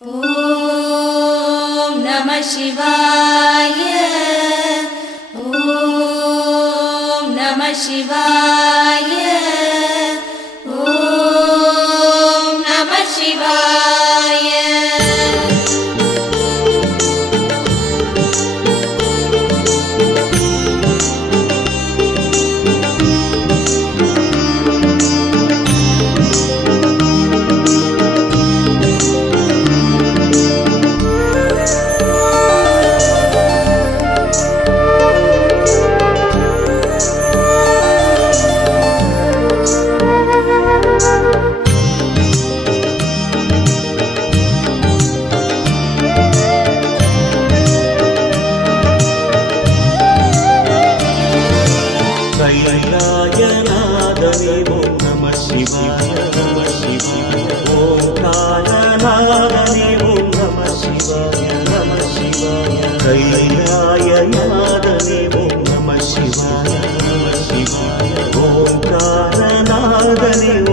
ஓம் நம சிவாய. ஓம் நம சிவாய. ஓம் நம சிவாய. கைலாயநாதனே ஓம் நம சிவாய நம சிவாய. ஓங்காரநாதனே ஓம் நம சிவாய நம சிவாய. கைலாயநாதனே ஓம் நம சிவாய நம சிவாய. ஓங்காரநாதனே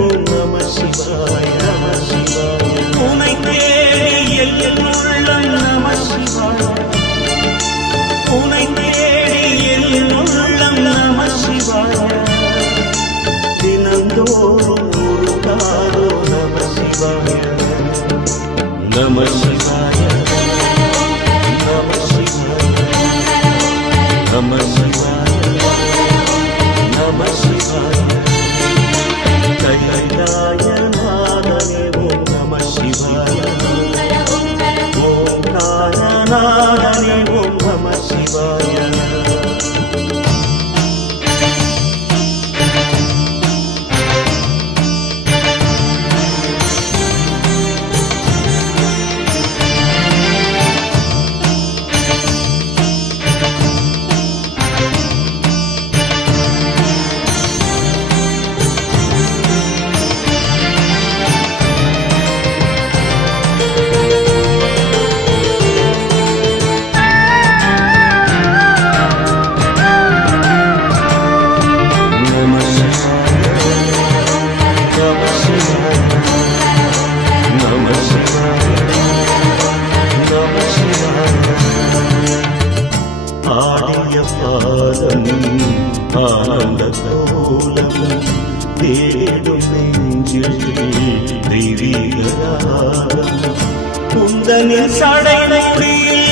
ஓம் நம சிவாய நம சிவாய. உனை தேடி என் உள்ளம் நம சிவாய. உனை தேடி என் உள்ளம் நம சிவாய. தினந்தோறும் ஒரு காலோ நம சிவாய நம சிவாய நம சிவாய நம சிவாய நம சிவாய. கைலாயநாதனே ஓம் நம சிவாய. ஓங்காரநாதனே ஓம் நம சிவாய. ஆடிய பாதம் ஆனந்த கோலம் தேடும் நெஞ்சில் தெய்வீகராகம் குந்தனின் சடைமுடியில்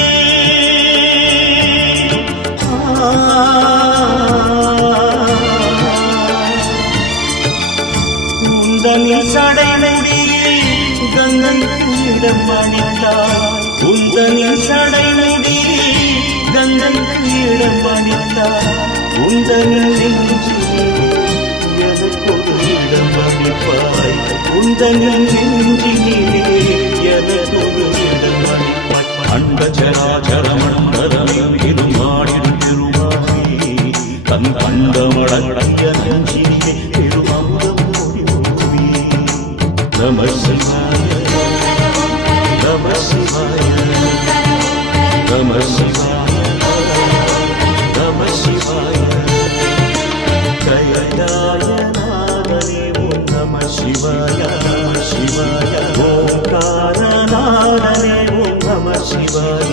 குந்தனின் சடைமுடியில் கங்கையிடம் அணிந்தார். குந்தனின் சடைமுடியில் கங்கையிடம் அணிந்தார். உந்தனின் நெஞ்சிலே எனக்கொரு இடம் அளிப்பாய். உந்தனின் நெஞ்சிலே எனக்கொரு இடம் அளிப்பாய். அண்ட சராச்சரமண்டலம் இருமாடின் திருமாவே தன் அண்டமடங்கிய நெஞ்சிலே திருமந்தம் ஓடி ஓவி. நம சிவாய நம சிவாய நம சிவாய நம சிவாய. கைலாயநாதனே ஓம் நம சிவாய நம சிவாய. ஓங்காரநாதனே ஓம் நம சிவாய.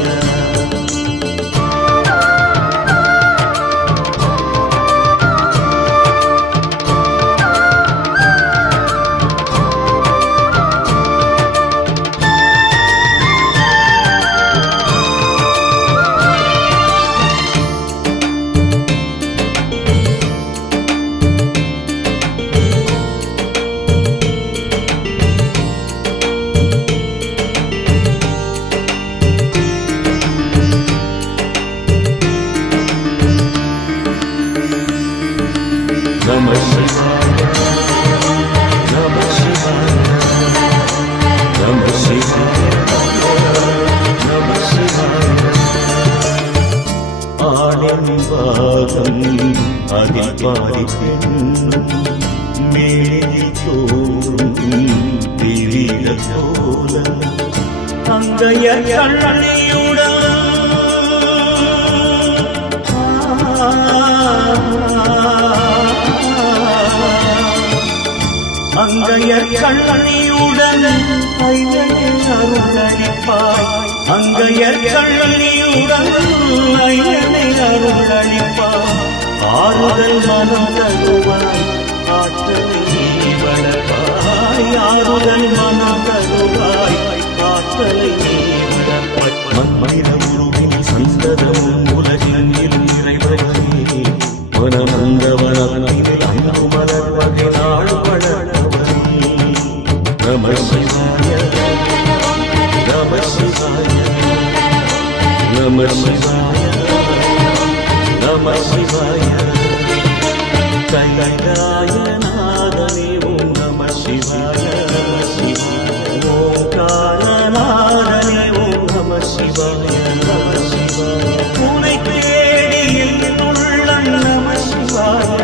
நம சிவாய நம சிவாய நம சிவாய நம சிவாய. ஆடின் பாதம் அதில் பாதி பெண்ணும் மேலி தோறும் தெரியல போல அங்கைய கண்ணியுடன் அங்கைய கண்ணியுடன் ஐயனார் அருளளிப்பாய் அங்கையர் கண்ணியுடன் ஐயனை அருளளிப்பாய் ஆறுதல் மனம் தருவாய் ஆற்றலை நீ வளர்ப்பாய் ஆறுதல் மனம் தருவாய் ஆற்றலை நீ வளர்ப்பாய் மண்மனித உருவில் சந்ததம் உலகில் இறைவனே மனமந்தவனில் அன்பு மலர்வகை நாள் வளர்ப்பவனே நம சிவாய நம சிவாய நம சிவாய நம சிவாய கைலாயநாதனே ஓம் நம சிவாய நம சிவாய ஓங்காரநாதனே ஓம் நம சிவாய நம சிவாய உனை தேடி உள்ளம் நம சிவாய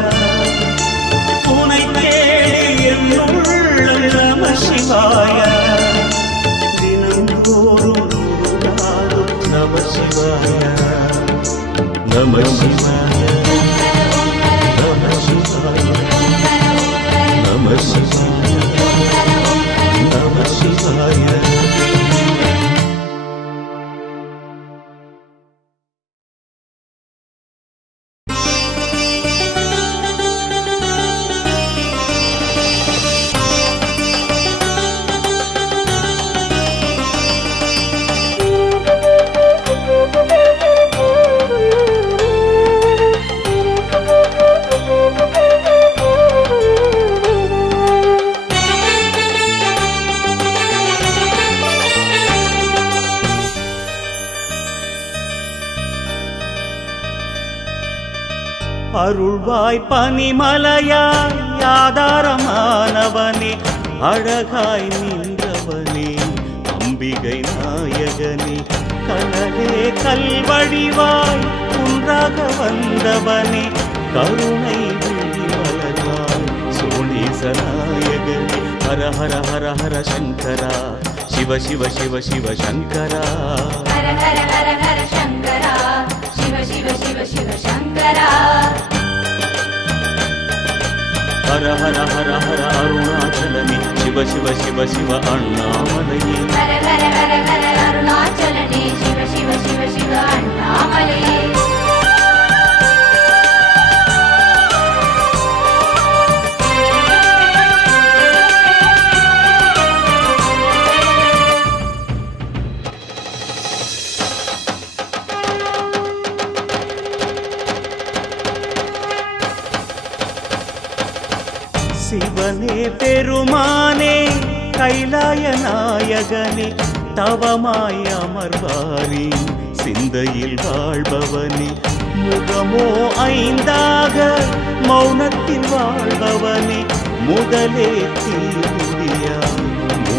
உனை தேடி உள்ளம் நம சிவாய தினந்தோறும் நம சிவாய நம சிவாய நம சிவாய நம சிவாய நம சிவாய அருள்வாய் பனிமலையாய் ஆதாரமானவனே அழகாய் நின்றவனே அம்பிகை நாயகனே கனலே கல்வடிவாய் குன்றாக வந்தவனே கருணை மலர்வாய் சோனேச நாயகனே ஹர ஹர ஹர ஹர சங்கரா சிவ சிவ சிவ சிவ சங்கரா ஹர ஹர ஹர ஹர சங்கரா சிவ சிவ சிவ சிவ சங்கரா ஹர ஹர ஹர ஹர அருணாச்சலனே சிவ சிவ சிவ சிவ அண்ணாமலையே ஹர ஹர ஹர ஹர அருணாச்சலனே சிவ சிவ சிவ சிவ அண்ணாமலையே சிவனே பெருமானே கைலாய நாயகனே தவமாய் அமர்வாரி சிந்தையில் வாழ்பவனே முகமோ ஐந்தாக மௌனத்தில் வாழ்பவனே முதலே தீமுடியாய்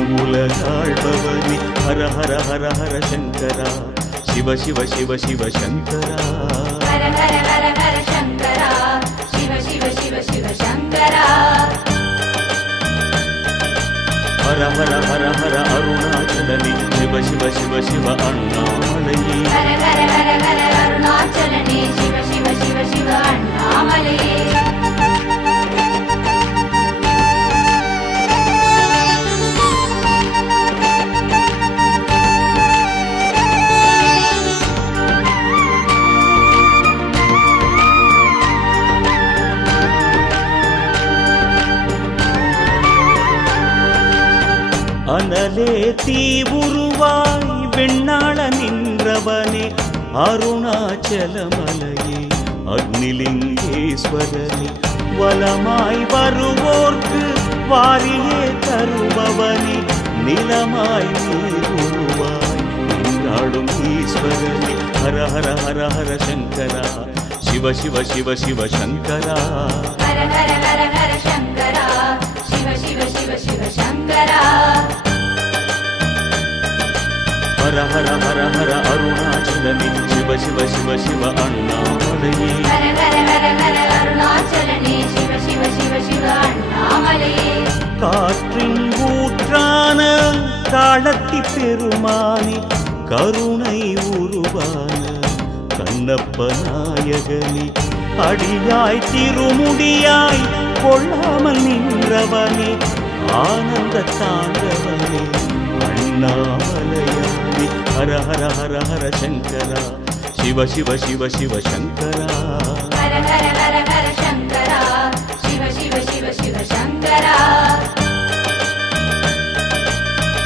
மூலகாழ்பவனே ஹர ஹர ஹர ஹர சங்கரா சிவ சிவ சிவ சிவ சங்கரா ஹர ஹர ஹர ஹர சங்கரா சிவ சிவ சிவ சிவ சங்கரா ஹர ஹர ஹர ஹர அருணாச்சலனே சிவ சிவ சிவ சிவ அண்ணாமலையே ஹர ஹர ஹர ஹர அருணாச்சலனே சிவ சிவ சிவ சிவ அண்ணாமலையே அனலே தீ உருவாய் வெண்ணாள நின்றவனே அருணாச்சலமலையே அக்னிலிங்கேஸ்வரனே வலமாய் வருவோர்க்கு வாரியே தருபவனே நிலமாய் நீர் உருவாய் நின்றாடும் ஈஸ்வரனே ஹர ஹர ஹர ஹர சங்கரா சிவ சிவ சிவ சிவ சங்கரா ஹர ஹர ஹர ஹர சங்கரா சிவ சிவ சிவ சிவ சங்கரா ஹர ஹர ஹர ஹர அருணாச்சலனே சிவ சிவ சிவ சிவ அண்ணாமலையே ஹர ஹர ஹர ஹர அருணாச்சலனே சிவ சிவ சிவ சிவ அண்ணாமலையே காற்றின் ஊற்றான காலத்தி பெருமானே கருணை உருவான கண்ணப்ப நாயகனே அடியாய் திருமுடியாய் கொள்ளாமல் நின்றவனே ஆனந்த தாண்டவனே அண்ணாமலையானே ஹர ஹர ஹர ஹர சங்கரா சிவ சிவ சிவ சிவ சங்கரா ஹர ஹர ஹர ஹர சங்கரா சிவ சிவ சிவ சிவ சங்கரா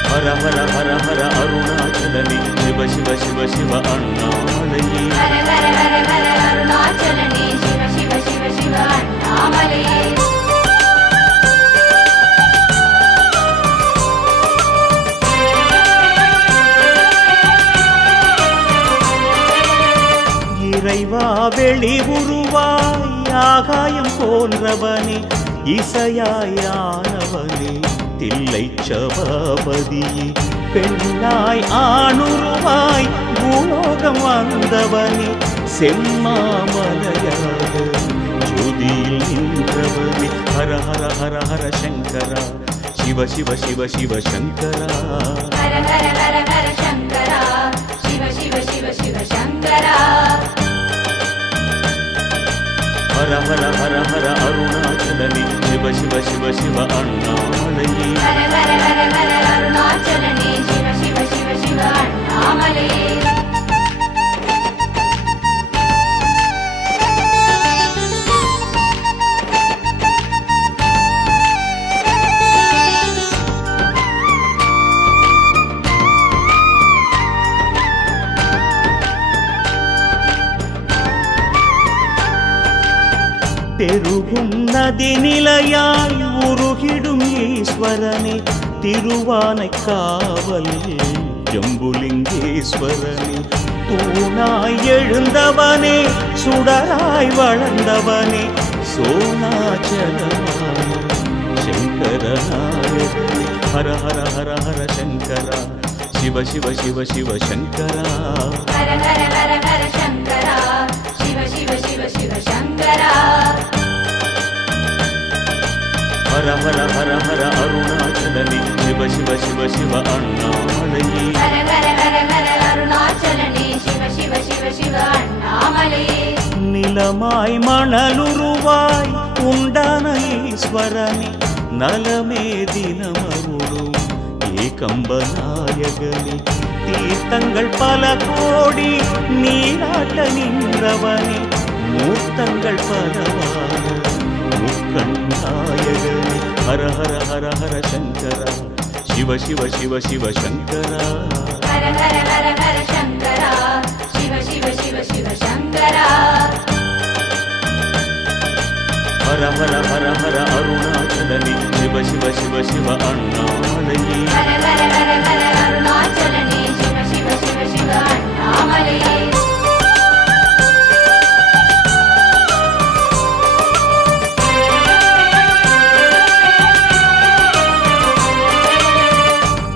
ஹர ஹர ஹர ஹர அருணாச்சலனே சிவ சிவ சிவ சிவ அண்ணாமலையே ஹர ஹர ஹர ஹர அருணாச்சலனே சிவ சிவ சிவ சிவ அண்ணாமலையே இறைவா வெளி உருவாய் ஆகாயம் போன்றவனே இசையாயானவனே தில்லை சபாபதியே பெண்ணாய் ஆணுருவாய் பூலோகம் வந்தவனே செம்மாமலையாக ஜோதியில் நின்றவனே ஹர ஹர ஹர ஹர சங்கரா சிவ சிவ சிவ சிவ சங்கரா ஹர ஹர ஹர ஹர சங்கரா சிவ சிவ சிவ சிவ சங்கரா ஹர ஹர ஹர ஹர அருணாச்சலனே சிவ சிவ சிவ சிவ அண்ணாமலையே ஹர ஹர ஹர ஹர அருணாச்சலனே சிவ சிவ சிவ சிவ அண்ணாமலையே பெருகும் நதி நிலையாய் உருகிடும் ஈஸ்வரனே திருவானை காவல் ஜம்புலிங்கேஸ்வரனே தூணாய் எழுந்தவனே சுடராய் வளர்ந்தவனே சோனாச்சலமான சங்கரநாயகனே ஹர ஹர ஹர ஹர சங்கரா சிவ சிவ சிவ சிவ சங்கரா ஹர ஹர ஹர ஹர சங்கரா சிவ சிவ சிவ சிவ சங்கரா ஹர ஹர ஹர ஹர அருணாச்சலனே சிவ சிவ சிவ சிவ அண்ணாமலையே ஹர ஹர ஹர ஹர அருணாச்சலனே சிவ சிவ சிவ சிவ அண்ணாமலையே நிலமாய் மணலுருவாய் உண்டான ஈஸ்வரனே நலமே தினமருளும் ஏகம்பநாயகனே தீர்த்தங்கள் பல கோடி நீராட்ட நின்றவனே மூர்த்தங்கள் பலவான முக்கண்ணாயகனே ஹர ஹர ஹர ஹர சங்கரா சிவ சிவ சிவ சிவ சங்கரா ஹர ஹர ஹர ஹர சங்கரா சிவ சிவ சிவ சிவ சங்கரா ஹர ஹர ஹர ஹர அருணாச்சலனே சிவ சிவ சிவ சிவ அண்ணாமலையே ஹர ஹர ஹர ஹர அருணாச்சலனே சிவ சிவ சிவ சிவ அண்ணாமலையே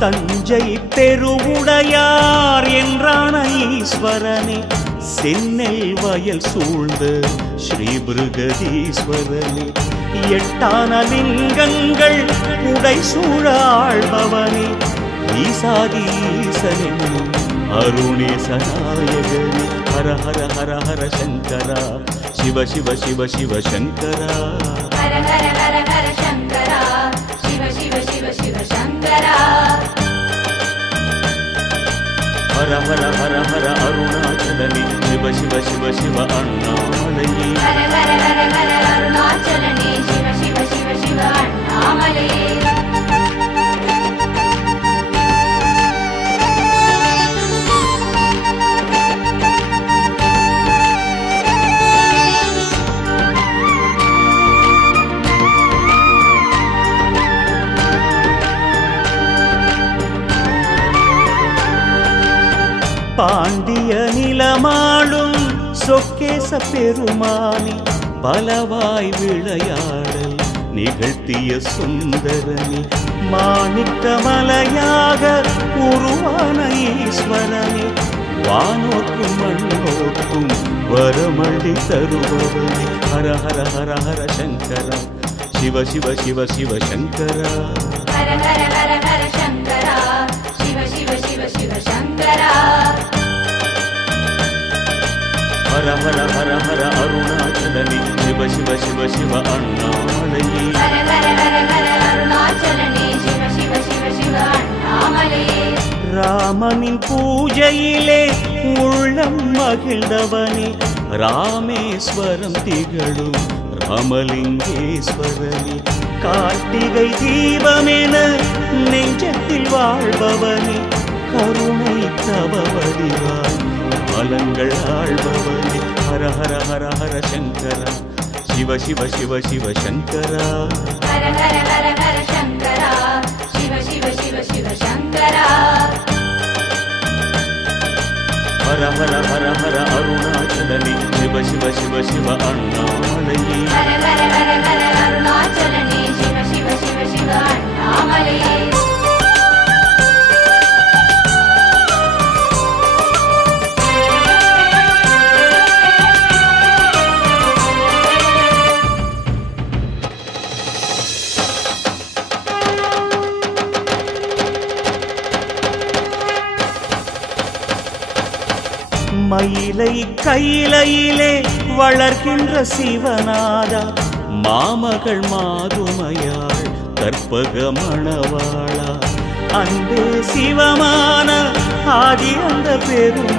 தஞ்சை பெருவுடையார் என்றான ஈஸ்வரனே சென்னல் வயல் சூழ்ந்த ஸ்ரீ பிருகதீஸ்வரனே எட்டான லிங்கங்கள் உடை சூழாழ்பவனே ஈசாதி ஈசனென்னும் அருணேசநாயகனே ஹர ஹர ஹர ஹர சங்கரா சிவ சிவ சிவ சிவ சங்கரா ஹர ஹர ஹர ஹர சங்கரா சிவ சிவ சிவ சிவ சங்கரா ஹர ஹர ஹர ஹர அருணாச்சலனே சிவ சிவ சிவ சிவ அண்ணாமலையே ஹர ஹர ஹர ஹர அருணாச்சலனே சிவ சிவ சிவ சிவ அண்ணாமலையே பாண்டிய நிலமாளும் சொக்கேச பெருமானி பலவாய் விளையாடல் நிகழ்த்திய சுந்தரனி மாணிக்கமலையாக உருவான ஈஸ்வரனே வானோக்கும் மண்ணோக்கும் வரமள்ளி தருபவனே ஹர ஹர ஹர ஹர சங்கரா சிவ சிவ சிவ சிவ சங்கரா ஹர ஹர ஹர ஹர சங்கரா சிவ சிவ சிவ சிவ சங்கரா ஹர ஹர ஹர ஹர அருணாச்சலனே சிவ சிவ சிவ சிவ அண்ணாமலையே ஹர ஹர ஹர ஹர அருணாச்சலனே சிவ சிவ சிவ சிவ அண்ணாமலையே ராமனின் பூஜையிலே உள்ளம் மகிழ்ந்தவனே ராமேஸ்வரம் திகழும் ராமலிங்கேஸ்வரனே கார்த்திகை தீபமென நெஞ்சத்தில் வாழ்பவனே கருணை தவவடிவாய் காலங்கள் ஆழ்பவனே ஹர ஹர ஹர ஹர சங்கரா சிவ சிவ சிவ சிவ சங்கரா ஹர ஹர ஹர ஹர சங்கரா சிவ சிவ சிவ சிவ சங்கரா ஹர ஹர ஹர ஹர அருணாச்சலனே சிவ சிவ சிவ சிவ அண்ணாமலையே ஹர ஹர ஹர ஹர அருணாச்சலனே சிவ சிவ சிவ சிவ அண்ணாமலையே மயிலை கையிலையிலே வளர்கின்ற சிவநாதா மாமகள் மாதுமையாள் கற்பக மணவாளா அன்பே சிவமான ஆதி அந்த பெருமா